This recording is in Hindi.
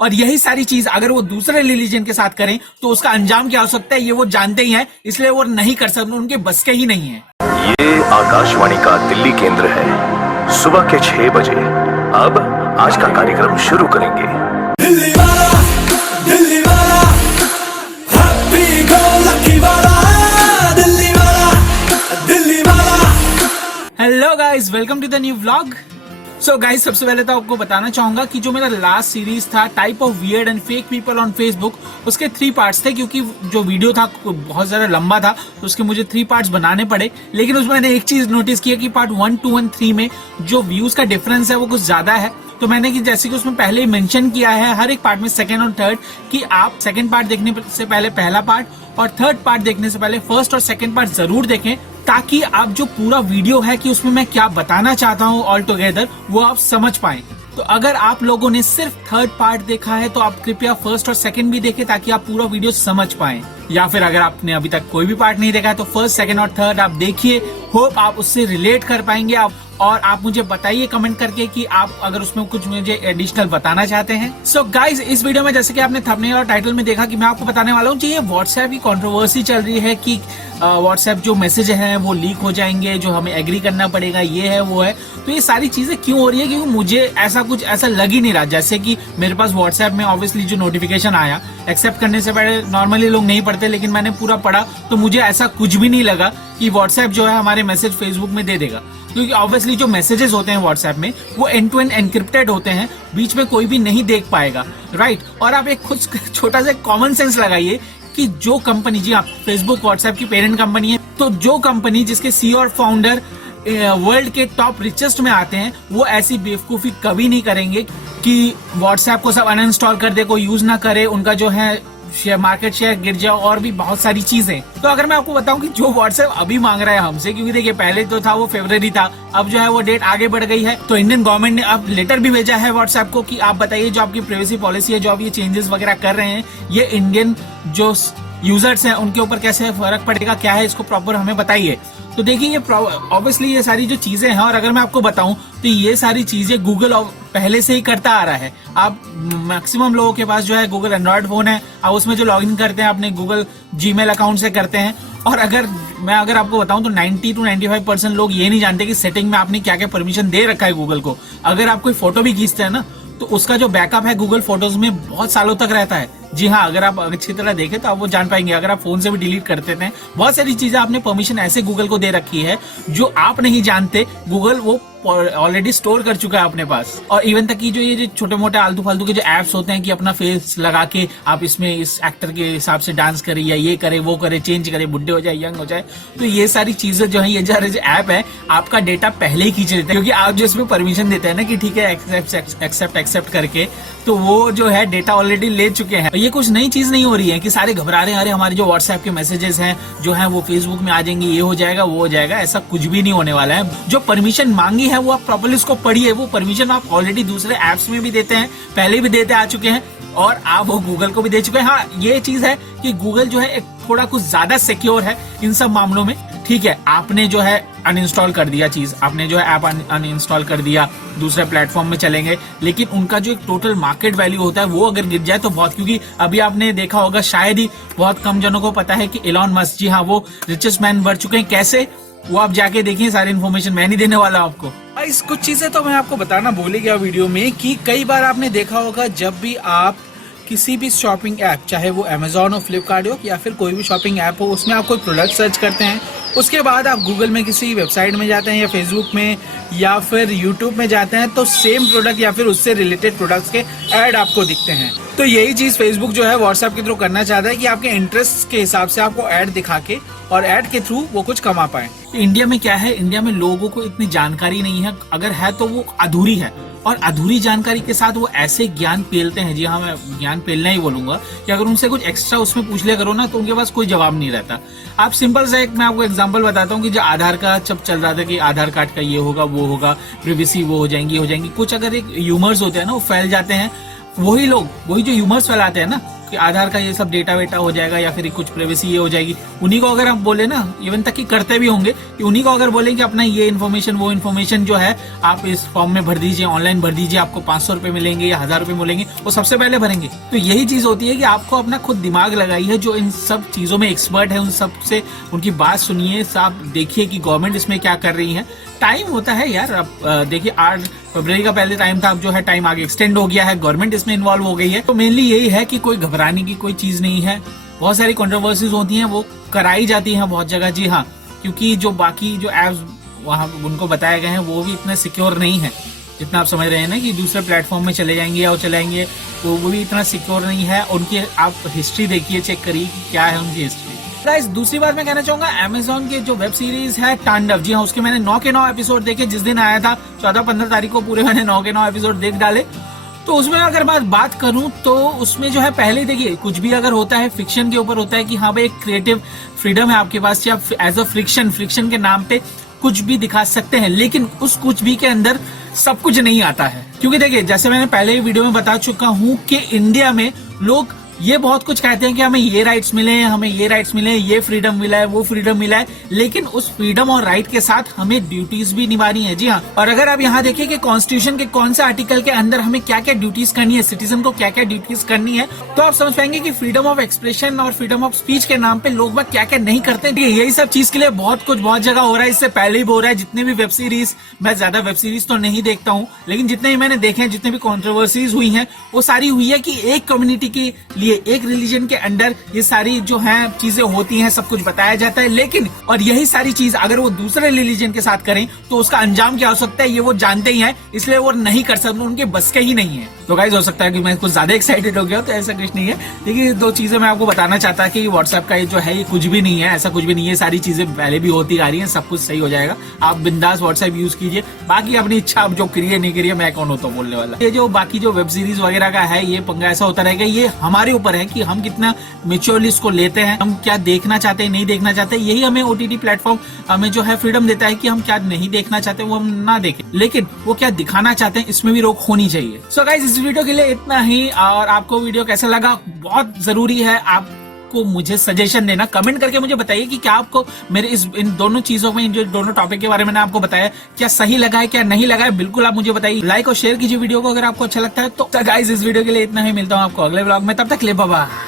और यही सारी चीज अगर वो दूसरे रिलीजन के साथ करें तो उसका अंजाम क्या हो सकता है ये वो जानते ही हैं, इसलिए वो नहीं कर सकते, उनके बस के ही नहीं है। ये आकाशवाणी का दिल्ली केंद्र है। सुबह के 6 बजे अब आज का कार्यक्रम शुरू करेंगे। दिल्ली वाला, दिल्ली वाला, हैप्पी गो लकी वाला, दिल्ली वाला, दिल्ली वाला। Hello guys, welcome to the new vlog. So guys, सबसे पहले तो आपको बताना चाहूंगा कि जो मेरा लास्ट सीरीज था type of weird and fake people on Facebook, उसके 3 पार्ट्स थे, क्योंकि जो वीडियो था बहुत ज्यादा लंबा था तो उसके मुझे 3 पार्ट्स बनाने पड़े। लेकिन उसमें मैंने एक चीज नोटिस किया कि पार्ट 1, 2 और 3 में जो व्यूज का डिफरेंस है वो कुछ ज्यादा है। तो मैंने कि जैसे कि उसमें पहले ही मेंशन किया है हर एक पार्ट में, सेकंड और थर्ड, कि आप सेकंड पार्ट देखने से पहले पहला पार्ट और थर्ड पार्ट देखने से पहले फर्स्ट और सेकंड पार्ट जरूर देखें, ताकि आप जो पूरा वीडियो है कि उसमें मैं क्या बताना चाहता हूँ ऑल टुगेदर वो आप समझ पाएं। तो अगर आप लोगों ने सिर्फ थर्ड पार्ट देखा है तो आप कृपया फर्स्ट और सेकंड भी देखें, ताकि आप पूरा वीडियो समझ पाएं। या फिर अगर आपने अभी तक कोई भी पार्ट नहीं देखा है तो फर्स्ट, सेकंड और थर्ड आप देखिए। होप आप उससे रिलेट कर पाएंगे। और आप मुझे बताइए कमेंट करके कि आप अगर उसमें कुछ मुझे एडिशनल बताना चाहते हैं। सो गाइज, इस वीडियो में जैसे कि आपने थंबनेल और टाइटल में देखा कि मैं आपको बताने वाला हूँ कि ये व्हाट्सएप की कंट्रोवर्सी चल रही है कि व्हाट्सएप जो मैसेज हैं वो लीक हो जाएंगे, जो हमें एग्री करना पड़ेगा, ये है वो है। तो ये सारी चीजें क्यों हो रही है, क्योंकि मुझे ऐसा लग ही नहीं रहा। जैसे कि मेरे पास व्हाट्सएप में ऑब्वियसली जो नोटिफिकेशन आया, एक्सेप्ट करने से पहले नॉर्मली लोग नहीं पढ़ते, लेकिन मैंने पूरा पढ़ा तो मुझे ऐसा कुछ भी नहीं लगा कि व्हाट्सएप जो है हमारे मैसेज फेसबुक में दे देगा। क्योंकि ऑब्वियसली जो मैसेजेस होते हैं व्हाट्सएप में वो एंड टू एंड एनक्रिप्टेड होते हैं, बीच में कोई भी नहीं देख पाएगा, राइट। और आप एक खुद छोटा सा कॉमन सेंस लगाइए कि जो कंपनी, जी हाँ, फेसबुक व्हाट्सएप की पेरेंट कंपनी है, तो जो कंपनी जिसके सीईओ और फाउंडर वर्ल्ड के टॉप रिचेस्ट में आते हैं, वो ऐसी बेवकूफी कभी नहीं करेंगे कि व्हाट्सएप को सब अनइंस्टॉल कर दे, कोई यूज ना करे, उनका जो है मार्केट शेयर गिर जाओ और भी बहुत सारी चीजें। तो अगर मैं आपको बताऊं कि जो व्हाट्सएप अभी मांग रहा है हमसे, क्योंकि देखिए पहले तो था वो फरवरी था, अब जो है वो डेट आगे बढ़ गई है, तो इंडियन गवर्नमेंट ने अब लेटर भी भेजा है व्हाट्सएप को कि आप बताइए जो आपकी प्राइवेसी पॉलिसी है, जो आप ये चेंजेस वगैरह कर रहे हैं, ये इंडियन जो यूजर्स हैं उनके ऊपर कैसे फर्क पड़ेगा, क्या है, इसको प्रॉपर हमें बताइए। तो देखिए ये ऑब्वियसली ये सारी जो चीजें हैं, और अगर मैं आपको बताऊं तो ये सारी चीजें गूगल पहले से ही करता आ रहा है। आप मैक्सिमम लोगों के पास जो है गूगल एंड्रॉइड फोन है, आप उसमें जो लॉगिन करते हैं अपने गूगल जीमेल अकाउंट से करते हैं। और अगर आपको बताऊं तो 90 to 95% लोग ये नहीं जानते कि सेटिंग में आपने क्या क्या परमिशन दे रखा है गूगल को। अगर आप कोई फोटो भी खींचते हैं ना, तो उसका जो बैकअप है गूगल फोटोज में बहुत सालों तक रहता है। जी हाँ, अगर आप अच्छी तरह देखें तो आप वो जान पाएंगे। अगर आप फोन से भी डिलीट करते हैं, बहुत सारी चीजें आपने परमिशन ऐसे गूगल को दे रखी है जो आप नहीं जानते, गूगल वो ऑलरेडी स्टोर कर चुका है अपने पास। और इवन तक की जो ये छोटे मोटे आलतू फालतू के जो एप्स होते हैं कि अपना फेस लगा के आप इसमें इस एक्टर के हिसाब से डांस करें या ये करे वो करे, चेंज करे, बुढ़े हो जाए, यंग हो जाए, तो ये सारी चीजें जो है, ये जो ऐप है, आपका डेटा पहले ही खींच लेते हैं। क्योंकि आप जो इसमें परमिशन देते हैं ना कि ठीक है एक्सेप्ट करके, तो वो जो है डेटा ऑलरेडी ले चुके हैं। ये कुछ नई चीज नहीं हो रही है कि सारे घबरा रहे हैं, अरे हमारे जो व्हाट्सएप के मैसेजेस हैं जो है वो फेसबुक में आ जाएंगे, ये हो जाएगा वो हो जाएगा। ऐसा कुछ भी नहीं होने वाला है। जो परमिशन मांगी है वो आप प्रॉपर्ली उसको पढ़िए। वो परमिशन आप ऑलरेडी दूसरे एप्स में भी देते हैं, पहले भी देते आ चुके हैं, और आप वो गूगल को भी दे चुके हैं। हाँ, ये चीज है कि गूगल जो है एक थोड़ा कुछ ज्यादा सिक्योर है इन सब मामलों में। ठीक है, आपने जो है अनइंस्टॉल कर दिया चीज, आपने जो है ऐप अनइंस्टॉल कर दिया, दूसरे प्लेटफॉर्म में चलेंगे, लेकिन उनका जो एक टोटल मार्केट वैल्यू होता है वो अगर गिर जाए तो बहुत, क्योंकि अभी आपने देखा होगा, शायद ही बहुत कम जनों को पता है कि एलॉन मस्क, जी हाँ, वो रिचेस्ट मैन बढ़ चुके हैं। कैसे, वो आप जाके देखिए, सारी इन्फॉर्मेशन मैं नहीं देने वाला आपको। इस कुछ चीजें तो मैं आपको बताना भूल ही गया वीडियो में, कि कई बार आपने देखा होगा जब भी आप किसी भी शॉपिंग ऐप, चाहे वो अमेजॉन हो, फ्लिपकार्ट हो, या फिर कोई भी शॉपिंग ऐप हो, उसमें आप कोई प्रोडक्ट सर्च करते हैं, उसके बाद आप गूगल में किसी वेबसाइट में जाते हैं या फेसबुक में या फिर यूट्यूब में जाते हैं, तो सेम प्रोडक्ट या फिर उससे रिलेटेड प्रोडक्ट्स के ऐड आपको दिखते हैं। तो यही चीज फेसबुक जो है व्हाट्सएप के थ्रू करना चाहता है कि आपके इंटरेस्ट के हिसाब से आपको ऐड दिखा के और ऐड के थ्रू वो कुछ कमा पाए। इंडिया में क्या है, इंडिया में लोगों को इतनी जानकारी नहीं है, अगर है तो वो अधूरी है, और अधूरी जानकारी के साथ वो ऐसे ज्ञान पेलते हैं, जी हाँ, मैं ज्ञान पेलना ही बोलूंगा, कि अगर उनसे कुछ एक्स्ट्रा उसमें पूछ लिया करो ना तो उनके पास कोई जवाब नहीं रहता। आप सिंपल सा एक मैं आपको एग्जांपल बताता हूँ कि जो आधार का जब चल रहा था कि आधार कार्ड का ये होगा वो होगा, प्रिवेसी वो हो जाएंगी, कुछ अगर एक ह्यूमर्स होते हैं ना वो फैल जाते हैं, वही लोग, वही जो ह्यूमर्स फैलाते हैं ना, आधार का ये सब डेटा वेटा हो जाएगा या फिर कुछ प्राइवेसी ये हो जाएगी। उन्हीं को अगर आप बोले ना, इवन तक कि करते भी होंगे कि उन्हीं को अगर बोले कि अपना ये इन्फॉर्मेशन वो इन्फॉर्मेशन जो है आप इस फॉर्म में भर दीजिए, ऑनलाइन भर दीजिए, आपको 500 रुपए मिलेंगे या 1000 रुपए मिलेंगे, वो सबसे पहले भरेंगे। तो यही चीज होती है कि आपको अपना खुद दिमाग लगाई है, जो इन सब चीजों में एक्सपर्ट है उन सब से उनकी बात सुनिए, आप देखिए कि गवर्नमेंट इसमें क्या कर रही है। टाइम होता है यार, अब देखिए 8 फरवरी का पहले टाइम था, अब जो है टाइम आगे एक्सटेंड हो गया है, गवर्नमेंट इसमें इन्वॉल्व हो गई है। तो मेनली यही है कि कोई घबराने की कोई चीज नहीं है। बहुत सारी कंट्रोवर्सीज होती हैं, वो कराई जाती हैं बहुत जगह, जी हाँ, क्योंकि जो बाकी जो एप्स वहाँ उनको बताए गए हैं वो भी इतने सिक्योर नहीं है जितना आप समझ रहे हैं ना कि दूसरे प्लेटफॉर्म में चले जाएंगे या वो चलाएंगे, तो वो भी इतना सिक्योर नहीं है। उनकी आप हिस्ट्री देखिए, चेक करिए कि क्या है उनकी हिस्ट्री। गाइस दूसरी बात मैं कहना चाहूंगा, अमेजोन के जो वेब सीरीज है तांडव, जी हाँ, उसके मैंने 9 के 9 एपिसोड देखे। जिस दिन आया था 14-15 तारीख को पूरे मैंने 9 के 9 एपिसोड देख डाले। तो उसमें अगर बात करूं तो उसमें जो है पहले देखिए कुछ भी अगर होता है फिक्शन के ऊपर होता है कि हाँ भाई एक क्रिएटिव फ्रीडम है आपके पास, या एज अ फ्रिक्शन के नाम पे कुछ भी दिखा सकते हैं, लेकिन उस कुछ भी के अंदर सब कुछ नहीं आता है। क्योंकि देखिए जैसे मैंने पहले ही वीडियो में बता चुका हूं कि इंडिया में लोग ये बहुत कुछ कहते हैं कि हमें ये राइट्स मिले हैं, हमें ये राइट्स मिले हैं, ये फ्रीडम मिला है, वो फ्रीडम मिला है, लेकिन उस फ्रीडम और राइट के साथ हमें ड्यूटीज भी निभानी है। जी हाँ, और अगर आप यहाँ देखिए कि कॉन्स्टिट्यूशन के कौन से आर्टिकल के अंदर हमें क्या क्या ड्यूटीज करनी है, सिटीजन को क्या क्या ड्यूटीज करनी है, तो आप समझ पाएंगे कि फ्रीडम ऑफ एक्सप्रेशन और फ्रीडम ऑफ स्पीच के नाम पे लोग क्या क्या नहीं करते। यही सब चीज के लिए बहुत कुछ बहुत जगह हो रहा है, इससे पहले ही हो रहा है। जितने भी वेब सीरीज, मैं ज्यादा वेब सीरीज तो नहीं देखता हूँ, लेकिन जितने भी मैंने देखे हैं, जितने भी कॉन्ट्रोवर्सीज हुई है, वो सारी हुई है कि एक कम्युनिटी के लिए, एक रिलीजन के अंडर ये सारी जो है चीजें होती हैं, सब कुछ बताया जाता है। लेकिन और यही सारी चीज अगर वो दूसरे रिलीजन के साथ करें तो उसका अंजाम क्या हो सकता है, ये वो जानते ही हैं, इसलिए वो नहीं कर सकते, उनके बस के ही नहीं है। तो गाइस हो सकता है कि मैं कुछ ज्यादा एक्साइटेड हो गया, तो ऐसा कुछ नहीं है। देखिए 2 चीजें मैं आपको बताना चाहता कि व्हाट्सएप का ये जो है ये कुछ भी नहीं है, ऐसा कुछ भी नहीं है। सारी चीजें पहले भी होती आ रही है, सब कुछ सही हो जाएगा। आप बिंदास व्हाट्सएप यूज कीजिए, बाकी अपनी इच्छा आप जो करिए नहीं करिए, मैं कौन होता बोलने वाला। ये जो बाकी जो वेब सीरीज वगैरह का है, ये पंगा ऐसा होता रहेगा, ये हमारे ऊपर है कि हम कितना मेच्योरली इसको लेते हैं, हम क्या देखना चाहते हैं, नहीं देखना चाहते। यही हमें ओटीटी प्लेटफॉर्म हमें जो है फ्रीडम देता है कि हम क्या नहीं देखना चाहते वो हम ना देखें, लेकिन वो क्या दिखाना चाहते हैं इसमें भी रोक होनी चाहिए। सो गाइस इस वीडियो के लिए इतना ही, और आपको वीडियो कैसा लगा बहुत जरूरी है आपको मुझे सजेशन देना, कमेंट करके मुझे बताइए कि क्या आपको मेरे इन दोनों चीजों में, इन जो दोनों टॉपिक के बारे में मैंने आपको बताया, क्या सही लगा है क्या नहीं लगा है, बिल्कुल आप मुझे बताइए। लाइक और शेयर कीजिए वीडियो को अगर आपको अच्छा लगता है तो। गाइस इस वीडियो के लिए इतना ही, मिलता हूँ आपको अगले व्लॉग में, तब तक ले बाय।